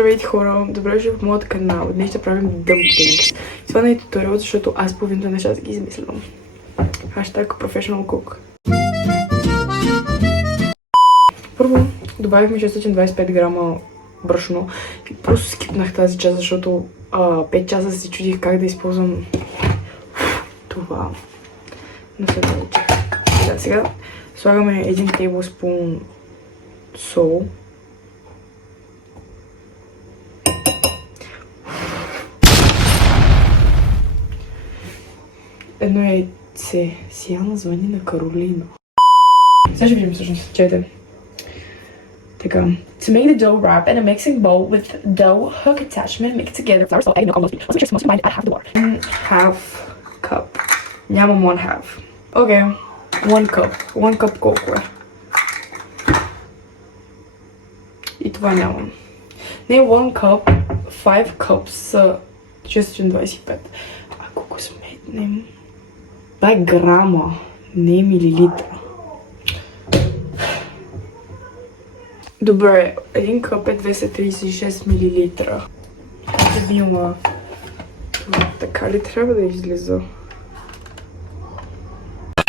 Здравейте хора, добре дошли в моят канал. Днес ще правим dumplings. Това не е туториал, защото аз половината неща да ги измислям. Хаштаг professional cook. Първо добавихме 625 грама брашно и просто скипнах тази част, защото 5 часа си чудих как да използвам това. Но се научих. Сега слагаме 1 тейлспун сол. Едно яйце. Сияна звъни на Каролина. Сега ще видим всъщност. Чете. Така. To make the dough wrap in a mixing bowl with dough hook attachment, mix together flour, salt, egg, milk, almost. Let's make sure it's combined at half the water. Half cup. Нямам 1 half. Окей. 1 cup. 1 cup колко е? И това нямам. Не 1 cup, 5 cups са 625. Ако го сметнем... Това е грама, не милилитра. Добре, 1 къп е 236 милилитра. Дебила. Така ли трябва да излиза?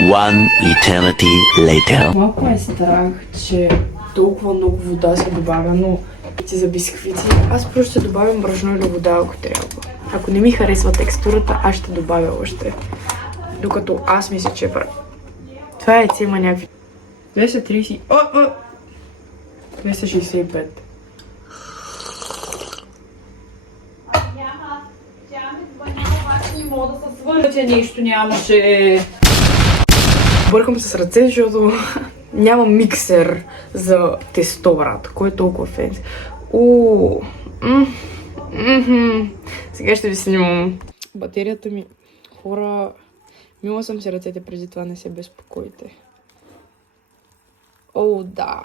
One eternity later. Малко е страх, че толкова много вода се добавя, но за бисквити аз просто ще добавям брашно или вода, ако трябва. Ако не ми харесва текстурата, аз ще добавя още. Докато аз мисля, че това яйце има някакви... 230... 265. Не мога да се свържа, че нищо нямаше. Бъркам се с ръце, защото няма миксер за тесто, брат. Кой е толкова фенси? Сега ще ви снимам. Батерията ми... Хора... Мила съм си ръцете преди това, не се безпокойте. О, да.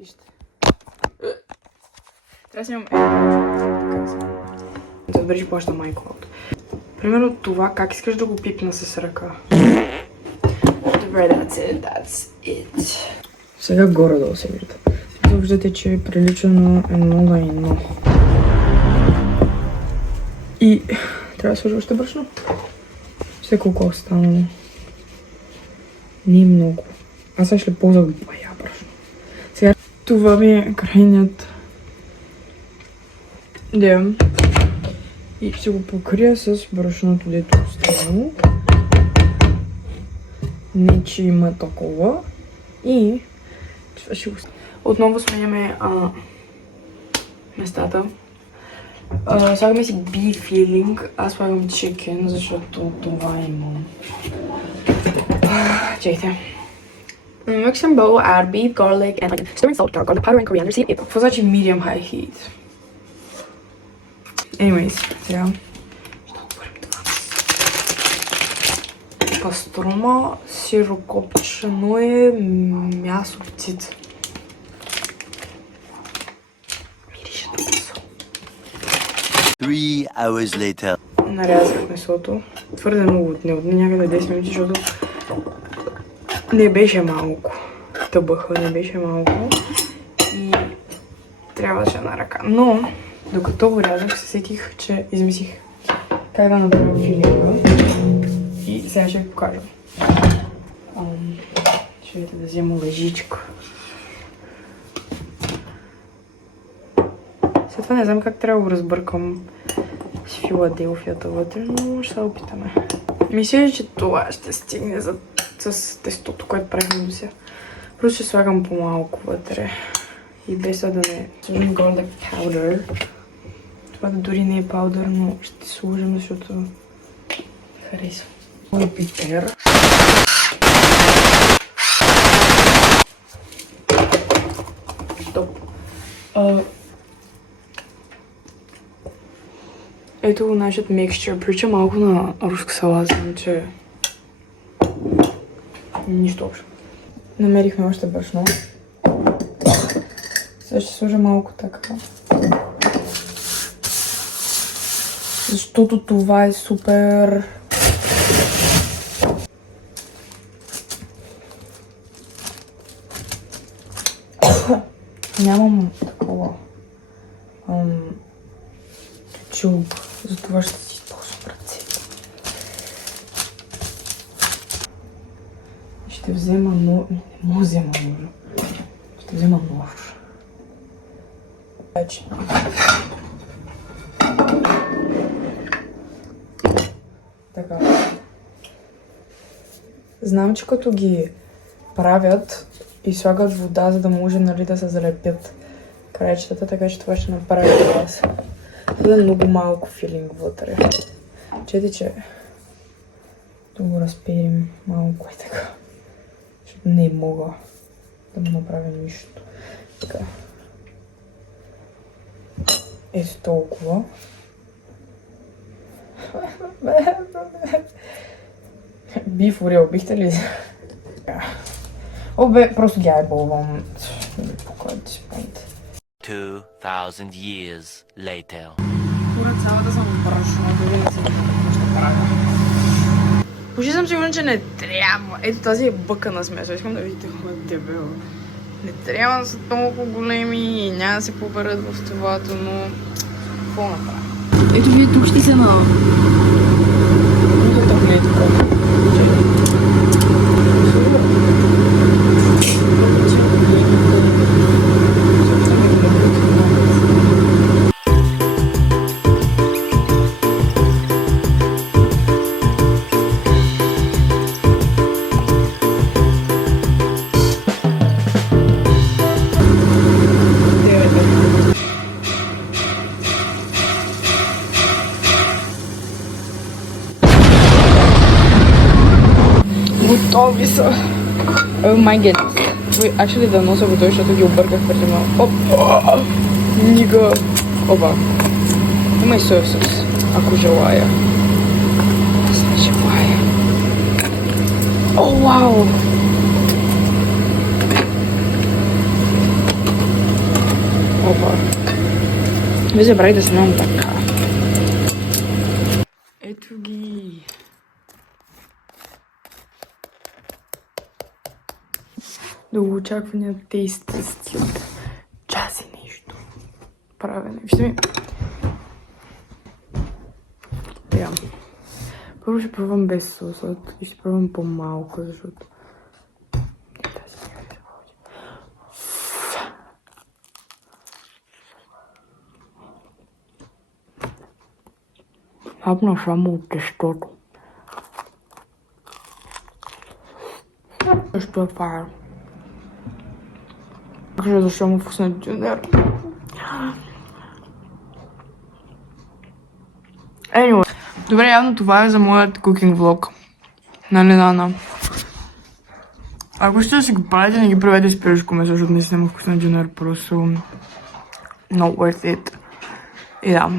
Вижте. Трябва да снимам добре, че плаща MyCloud. Примерно това, как искаш да го пипна с ръка? Добре, that's it. Сега горе-долу се вижда. Виждате, че прилича на 1 на 1. И трябва да сложа още брашно. Все колко е станало. Не много. Аз сега ще ползвах бая брашно. Сега това ми е крайният дем. И ще го покрия с брашното, дето останало. Не, че има такова. И това ще го... Отново сменяме местата. Слагаме си beef filling. Аз слагам chicken, защото това имам. Чекайте. Mix and bowl, add beef, garlic, and like stir and salt, dark garlic powder and coriander seed. Какво значи medium high heat? Anyways, сега ще отворим това. Паструма, сирокопчено е мясо птица. Мирише на месо. 3 hours later. Нарязах месото. Твърде много отне някъде 10 минути, защото не беше малко. Тъбъха не беше малко. И трябваше на ръка. Но, докато го рязах, се сетих, че измислих как да направя филинга. И сега ще ви покажа. Ще видите да взема лъжичка. След това не знам как трябва да го разбъркам с Филаделфията вътре, но ще се опитаме. Мисля, че това ще стигне с тестото, което правим до сега. Просто ще слагам по-малко вътре. И без да не сложим garlic powder. Това дори не е паудър, но ще сложим, защото харесва. Ой, питер. Стоп. Ето го нашият микстър. Прилича малко на руска салат, знам, че нищо общо. Намерихме още брашно. Сега ще сложа малко така. Защото това е супер... Нямам такова чуб, затова ще си използвам ръцете. Ще взема нож. Не мога да взема нож. Ще взема нож. Така. Знам, че като ги правят и слагат вода, за да може, нали, да се залепят краищата, така че това ще направя аз. Това е много малко филинг вътре. Чете, че да го разпеем малко и така. Защото не мога да му направя нищо. Така. Ето толкова. Биф орел, бихте ли? Обе, просто ги айболвам. Покойте си пойнте. 2000 years later. Пора цялата съм брашна, да видя си какво ще правя. Почти съм сигурна, че не трябва. Ето тази е бъкана смесва. Искам да видите какво е дебело. Не трябва да са толкова големи и няма да се поберат в стъвато, но... Какво направя? Ето вие тук ще се на... Ето таблетка. Готови са. Oh my goodness. Ой, actually да нося готови, защото ги обърках преди малко. Опа! Нига! Опа. Има и соев сос, ако желая. Аз не желая. О, вау! Опа. Ви забравих да снимам така. Ето ги. Дългоочаквания тест от час и нещо. Правене. Вижте ми. Така. Първо ще пробвам без сосът и ще пробвам по-малко, защото... Хапна само от тестото. Защо е фаер? Защо му вкусна дюнер? Anyway. Добре, явно това е за моят кукинг влог. Нали, Нана? Ако ще да си го правите, не ги правете с пирожко месо, защото наистина му вкусна дюнер. Просто... not worth it. И да.